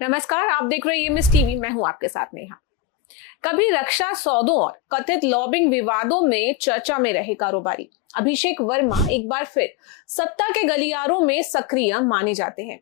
नमस्कार, आप देख रहे हैं ईएमएस टीवी। मैं हूं आपके साथ नेहा। कभी रक्षा सौदों और कथित लॉबिंग विवादों में चर्चा में रहे कारोबारी अभिषेक वर्मा एक बार फिर सत्ता के गलियारों में सक्रिय माने जाते हैं।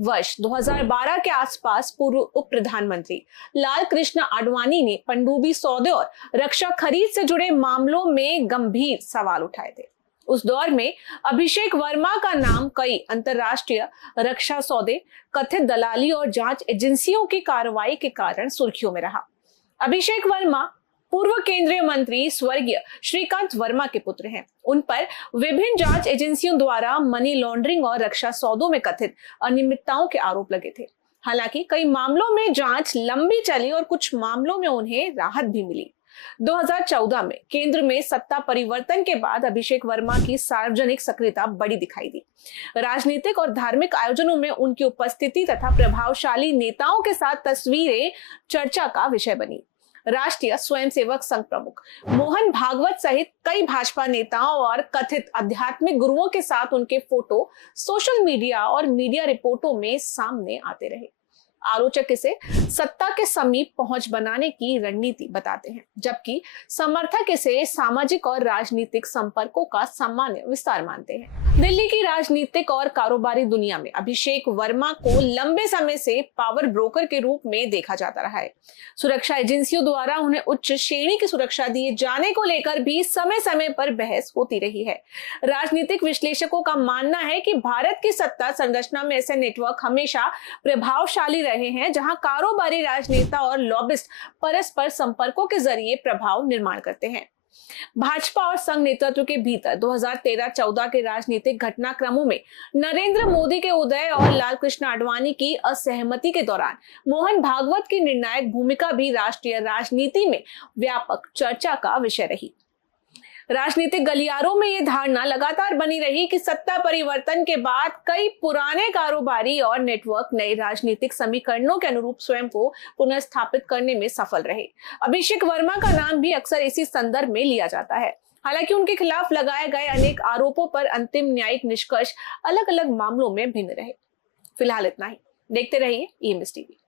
वर्ष 2012 के आसपास पूर्व उप प्रधानमंत्री लाल कृष्ण आडवाणी ने पनडुब्बी सौदे और रक्षा खरीद से जुड़े मामलों में गंभीर सवाल उठाए थे। उस दौर में अभिषेक वर्मा का नाम कई अंतरराष्ट्रीय रक्षा सौदे, कथित दलाली और जांच एजेंसियों की कार्रवाई के कारण सुर्खियों में रहा। अभिषेक वर्मा पूर्व केंद्रीय मंत्री स्वर्गीय श्रीकांत वर्मा के पुत्र हैं। उन पर विभिन्न जांच एजेंसियों द्वारा मनी लॉन्ड्रिंग और रक्षा सौदों में कथित अनियमितताओं के आरोप लगे थे। हालांकि कई मामलों में जांच लंबी चली और कुछ मामलों में उन्हें राहत भी मिली। 2014 में केंद्र में सत्ता परिवर्तन के बाद अभिषेक वर्मा की सार्वजनिक सक्रियता बड़ी दिखाई दी। राजनीतिक और धार्मिक आयोजनों में उनकी उपस्थिति तथा प्रभावशाली नेताओं के साथ तस्वीरें चर्चा का विषय बनी। राष्ट्रीय स्वयंसेवक संघ प्रमुख मोहन भागवत सहित कई भाजपा नेताओं और कथित आध्यात्मिक गुरुओं के साथ उनके फोटो सोशल मीडिया और मीडिया रिपोर्टों में सामने आते रहे। आलोचक इसे सत्ता के समीप पहुंच बनाने की रणनीति बताते हैं, जबकि समर्थक इसे सामाजिक और राजनीतिक संपर्कों का सामान्य विस्तार मानते हैं। दिल्ली की राजनीतिक और कारोबारी दुनिया में अभिषेक वर्मा को लंबे समय से पावर ब्रोकर के रूप में देखा जाता रहा है। सुरक्षा एजेंसियों द्वारा उन्हें उच्च श्रेणी की सुरक्षा दिए जाने को लेकर भी समय समय पर बहस होती रही है। राजनीतिक विश्लेषकों का मानना है कि भारत की सत्ता संरचना में ऐसे नेटवर्क हमेशा प्रभावशाली रहे हैं, जहां कारोबारी राजनेता और लॉबिस्ट परस्पर संपर्कों के जरिए प्रभाव निर्माण करते हैं। भाजपा और संघ नेतृत्व के भीतर 2013-14 के राजनीतिक घटनाक्रमों में नरेंद्र मोदी के उदय और लाल कृष्ण आडवाणी की असहमति के दौरान मोहन भागवत की निर्णायक भूमिका भी राष्ट्रीय राजनीति में व्यापक चर्चा का विषय रही। राजनीतिक गलियारों में यह धारणा लगातार बनी रही कि सत्ता परिवर्तन के बाद कई पुराने कारोबारी और नेटवर्क नए राजनीतिक समीकरणों के अनुरूप स्वयं को पुनर्स्थापित करने में सफल रहे। अभिषेक वर्मा का नाम भी अक्सर इसी संदर्भ में लिया जाता है। हालांकि उनके खिलाफ लगाए गए अनेक आरोपों पर अंतिम न्यायिक निष्कर्ष अलग अलग मामलों में भिन्न रहे। फिलहाल इतना ही। देखते रहिए ईएमएस टीवी।